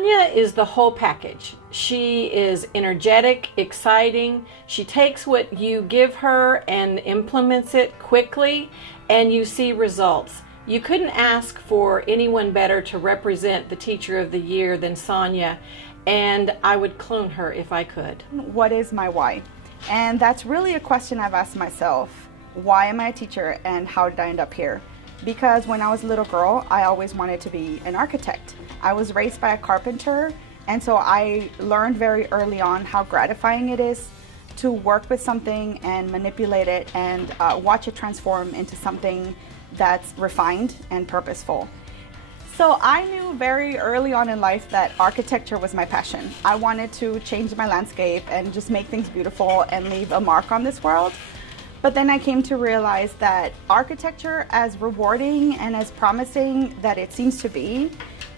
Sonia is the whole package. She is energetic, exciting. She takes what you give her and implements it quickly, and you see results. You couldn't ask for anyone better to represent the Teacher of the Year than Sonia, and I would clone her if I could. What is my why? And that's really a question I've asked myself. Why am I a teacher and how did I end up here? Because when I was a little girl, I always wanted to be an architect. I was raised by a carpenter, and so I learned very early on how gratifying it is to work with something and manipulate it and watch it transform into something that's refined and purposeful. So I knew very early on in life that architecture was my passion. I wanted to change my landscape and just make things beautiful and leave a mark on this world. But then I came to realize that architecture, as rewarding and as promising that it seems to be,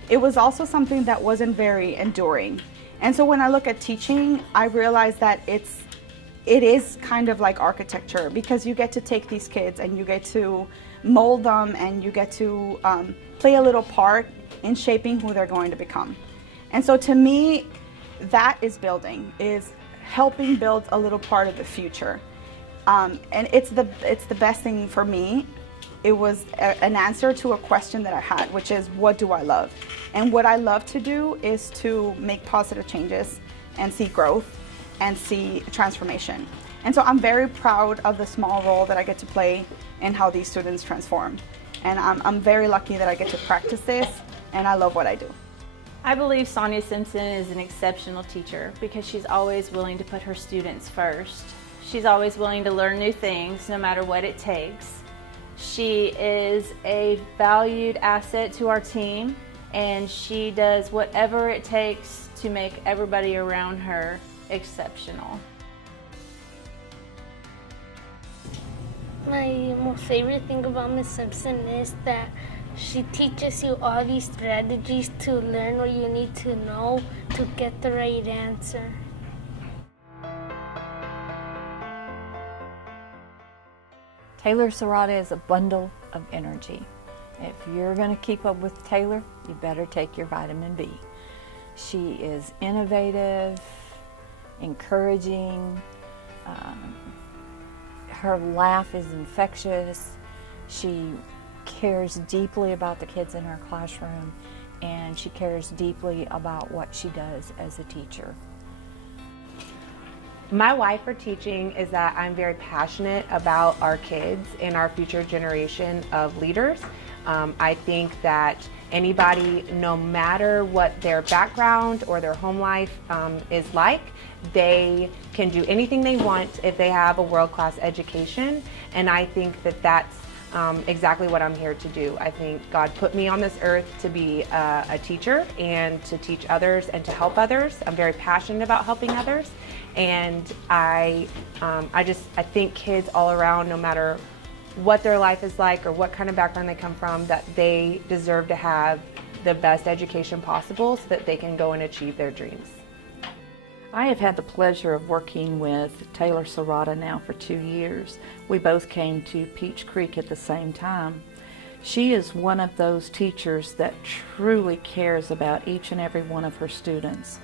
it was also something that wasn't very enduring. And so when I look at teaching, I realize that it is kind of like architecture, because you get to take these kids and you get to mold them and you get to play a little part in shaping who they're going to become. And so to me, that is building, is helping build a little part of the future. And it's the best thing for me. It was an answer to a question that I had, which is, what do I love? And what I love to do is to make positive changes and see growth and see transformation. And so I'm very proud of the small role that I get to play in how these students transform. And I'm very lucky that I get to practice this, and I love what I do. I believe Sonia Simpson is an exceptional teacher because she's always willing to put her students first. She's always willing to learn new things, no matter what it takes. She is a valued asset to our team, and she does whatever it takes to make everybody around her exceptional. My most favorite thing about Miss Simpson is that she teaches you all these strategies to learn what you need to know to get the right answer. Taylor Serrata is a bundle of energy. If you're going to keep up with Taylor, you better take your vitamin B. She is innovative, encouraging. Her laugh is infectious. She cares deeply about the kids in her classroom, and she cares deeply about what she does as a teacher. My why for teaching is that I'm very passionate about our kids and our future generation of leaders. I think that anybody, no matter what their background or their home life is like, they can do anything they want if they have a world-class education. And I think that that's exactly what I'm here to do. I think God put me on this earth to be a teacher and to teach others and to help others. I'm very passionate about helping others, and I think kids all around, no matter what their life is like or what kind of background they come from, that they deserve to have the best education possible so that they can go and achieve their dreams. I have had the pleasure of working with Taylor Serrata now for 2 years. We both came to Peach Creek at the same time. She is one of those teachers that truly cares about each and every one of her students.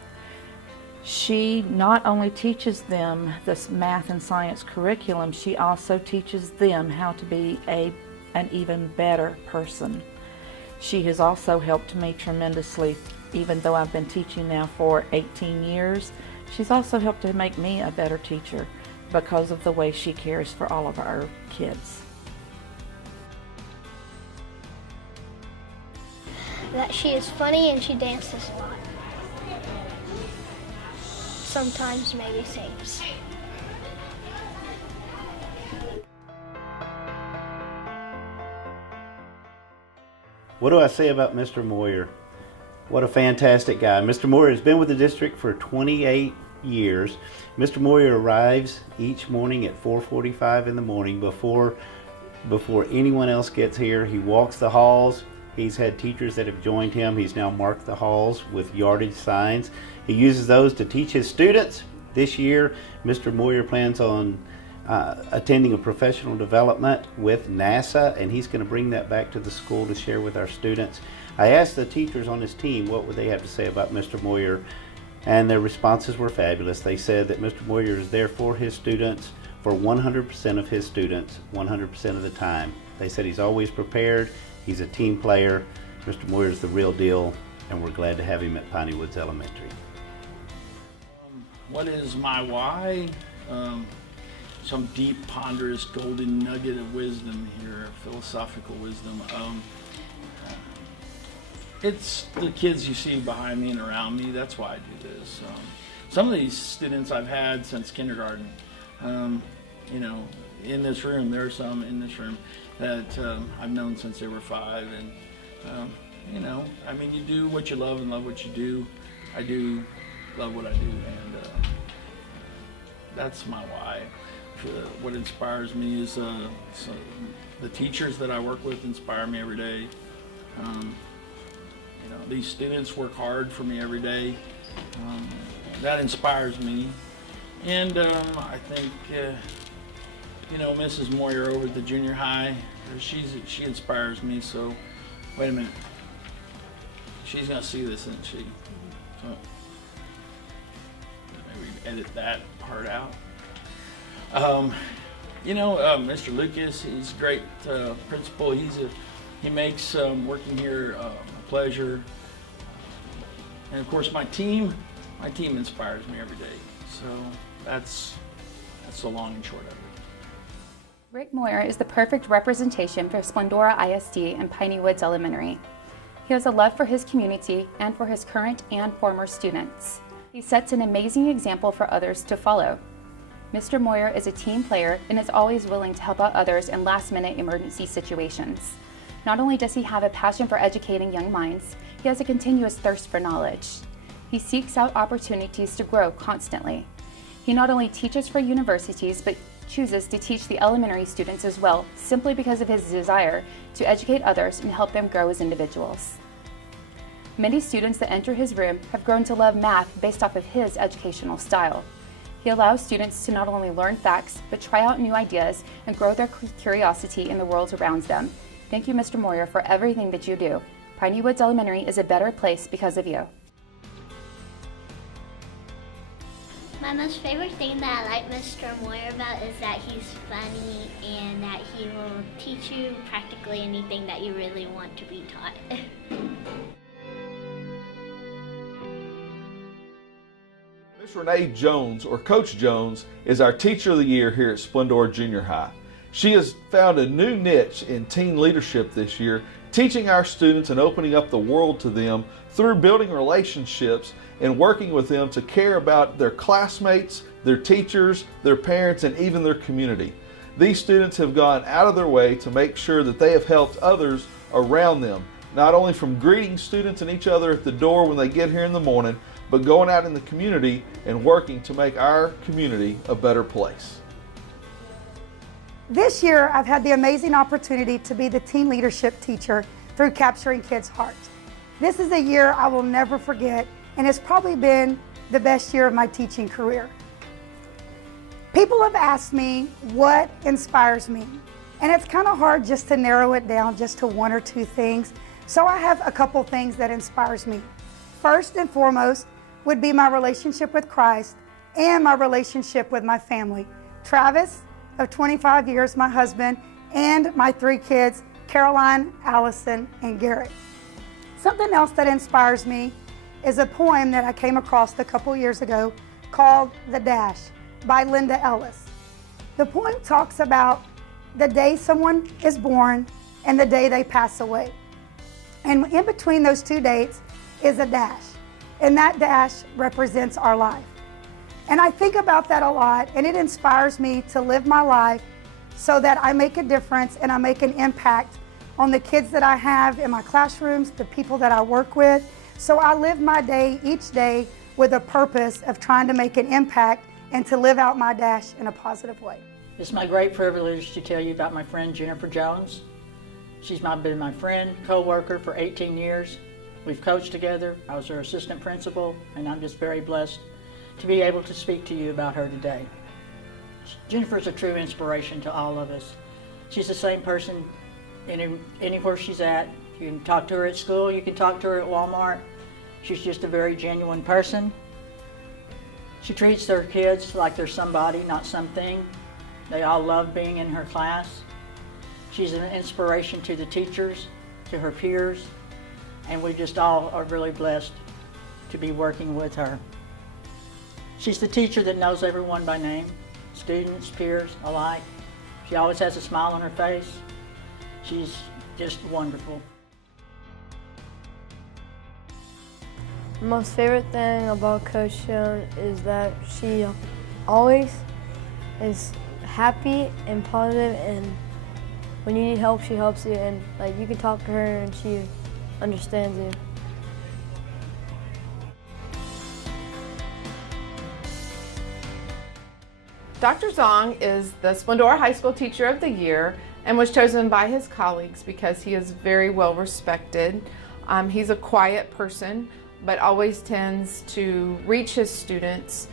She not only teaches them this math and science curriculum, she also teaches them how to be an even better person. She has also helped me tremendously, even though I've been teaching now for 18 years. She's also helped to make me a better teacher because of the way she cares for all of our kids. That she is funny and she dances a lot. Sometimes maybe sings. What do I say about Mr. Moyer? What a fantastic guy. Mr. Moyer has been with the district for 28 years. Mr. Moyer arrives each morning at 4:45 in the morning before anyone else gets here. He walks the halls. He's had teachers that have joined him. He's now marked the halls with yardage signs. He uses those to teach his students. This year, Mr. Moyer plans on attending a professional development with NASA, and he's going to bring that back to the school to share with our students. I asked the teachers on his team what would they have to say about Mr. Moyer, and their responses were fabulous. They said that Mr. Moyer is there for his students, for 100% of his students, 100% of the time. They said he's always prepared, he's a team player, Mr. Moyer is the real deal, and we're glad to have him at Piney Woods Elementary. What is my why? Some deep, ponderous, golden nugget of wisdom here, philosophical wisdom. It's the kids you see behind me and around me. That's why I do this. Some of these students I've had since kindergarten. You know, in this room, there are some in this room that I've known since they were 5. And, you know, I mean, you do what you love and love what you do. I do love what I do, and that's my why. What inspires me is the teachers that I work with inspire me every day. You know, these students work hard for me every day. That inspires me. And I think, you know, Mrs. Moyer over at the junior high, she inspires me. So, wait a minute. She's going to see this, isn't she? So, maybe edit that part out. You know, Mr. Lucas, he's a great principal. He makes working here a pleasure. And of course, my team inspires me every day. So that's the long and short of it. Rick Moyer is the perfect representation for Splendora ISD and Piney Woods Elementary. He has a love for his community and for his current and former students. He sets an amazing example for others to follow. Mr. Moyer is a team player and is always willing to help out others in last-minute emergency situations. Not only does he have a passion for educating young minds, he has a continuous thirst for knowledge. He seeks out opportunities to grow constantly. He not only teaches for universities, but chooses to teach the elementary students as well, simply because of his desire to educate others and help them grow as individuals. Many students that enter his room have grown to love math based off of his educational style. He allows students to not only learn facts, but try out new ideas and grow their curiosity in the world around them. Thank you, Mr. Moyer, for everything that you do. Piney Woods Elementary is a better place because of you. My most favorite thing that I like Mr. Moyer about is that he's funny and that he will teach you practically anything that you really want to be taught. Miss Renee Jones, or Coach Jones, is our Teacher of the Year here at Splendora Junior High. She has found a new niche in teen leadership this year, teaching our students and opening up the world to them through building relationships and working with them to care about their classmates, their teachers, their parents, and even their community. These students have gone out of their way to make sure that they have helped others around them, not only from greeting students and each other at the door when they get here in the morning, but going out in the community and working to make our community a better place. This year, I've had the amazing opportunity to be the teen leadership teacher through Capturing Kids' Hearts. This is a year I will never forget, and it's probably been the best year of my teaching career. People have asked me what inspires me, and it's kind of hard just to narrow it down just to one or two things, so I have a couple things that inspires me. First and foremost would be my relationship with Christ and my relationship with my family. Travis, of 25 years, my husband, and my 3 kids, Caroline, Allison, and Garrett. Something else that inspires me is a poem that I came across a couple years ago called The Dash by Linda Ellis. The poem talks about the day someone is born and the day they pass away. And in between those 2 dates is a dash, and that dash represents our life. And I think about that a lot, and it inspires me to live my life so that I make a difference and I make an impact on the kids that I have in my classrooms, the people that I work with. So I live my day each day with a purpose of trying to make an impact and to live out my dash in a positive way. It's my great privilege to tell you about my friend Jennifer Jones. She's been my friend, co-worker for 18 years. We've coached together. I was her assistant principal, and I'm just very blessed to be able to speak to you about her today. Jennifer's a true inspiration to all of us. She's the same person anywhere she's at. You can talk to her at school, you can talk to her at Walmart. She's just a very genuine person. She treats her kids like they're somebody, not something. They all love being in her class. She's an inspiration to the teachers, to her peers, and we just all are really blessed to be working with her. She's the teacher that knows everyone by name, students, peers alike. She always has a smile on her face. She's just wonderful. The most favorite thing about Coach Joan is that she always is happy and positive, and when you need help, she helps you, and like you can talk to her and she understands you. Dr. Zong is the Splendora High School Teacher of the Year and was chosen by his colleagues because he is very well respected. He's a quiet person, but always tends to reach his students.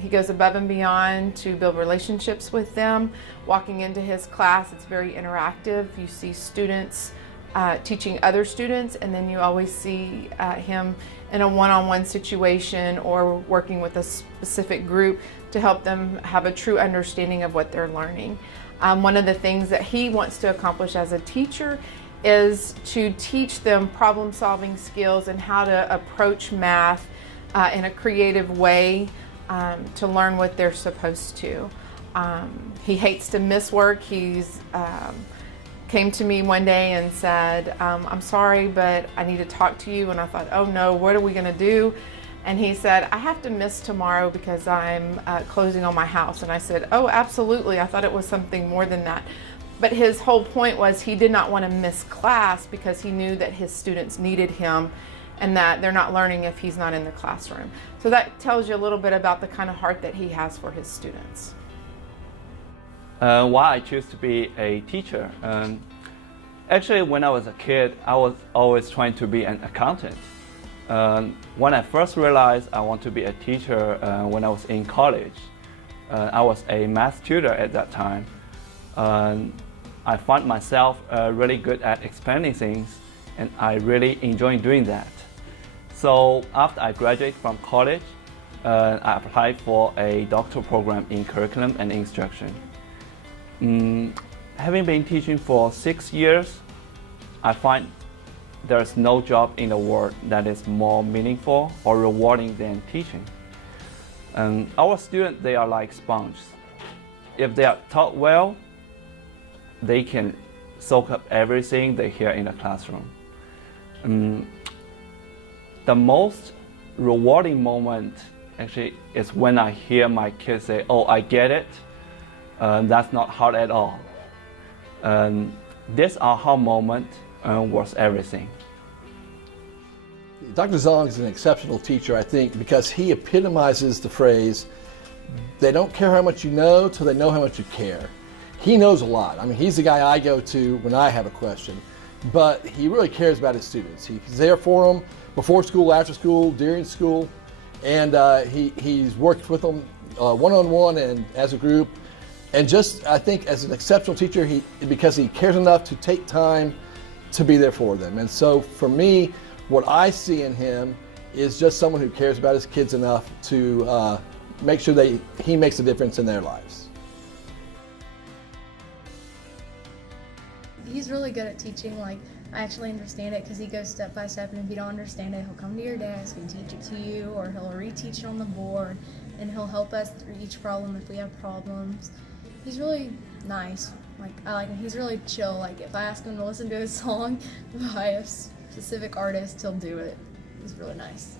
He goes above and beyond to build relationships with them. Walking into his class, it's very interactive. You see students teaching other students, and then you always see him in a one-on-one situation or working with a specific group to help them have a true understanding of what they're learning. One of the things that he wants to accomplish as a teacher is to teach them problem-solving skills and how to approach math in a creative way to learn what they're supposed to. He hates to miss work. He's came to me one day and said, I'm sorry, but I need to talk to you. And I thought, oh no, what are we gonna do? And he said, I have to miss tomorrow because I'm closing on my house. And I said, oh, absolutely. I thought it was something more than that. But his whole point was he did not want to miss class because he knew that his students needed him and that they're not learning if he's not in the classroom. So that tells you a little bit about the kind of heart that he has for his students. Why I choose to be a teacher. Actually, when I was a kid, I was always trying to be an accountant. When I first realized I want to be a teacher when I was in college, I was a math tutor at that time. I found myself really good at explaining things, and I really enjoy doing that. So after I graduated from college, I applied for a doctoral program in curriculum and instruction. Having been teaching for 6 years, I find there's no job in the world that is more meaningful or rewarding than teaching. Our students, they are like sponges. If they are taught well, they can soak up everything they hear in the classroom. The most rewarding moment actually is when I hear my kids say, oh, I get it. That's not hard at all. This aha moment was everything. Dr. Zong is an exceptional teacher, I think, because he epitomizes the phrase, they don't care how much you know till they know how much you care. He knows a lot. I mean, he's the guy I go to when I have a question, but he really cares about his students. He's there for them before school, after school, during school, and he's worked with them one-on-one and as a group. And just, I think, as an exceptional teacher, because he cares enough to take time to be there for them. And so for me, what I see in him is just someone who cares about his kids enough to make sure he makes a difference in their lives. He's really good at teaching. Like, I actually understand it because he goes step by step, and if you don't understand it, he'll come to your desk and teach it to you, or he'll reteach it on the board, and he'll help us through each problem if we have problems. He's really nice. Like, I like him. He's really chill. Like, if I ask him to listen to a song by a specific artist, he'll do it. He's really nice.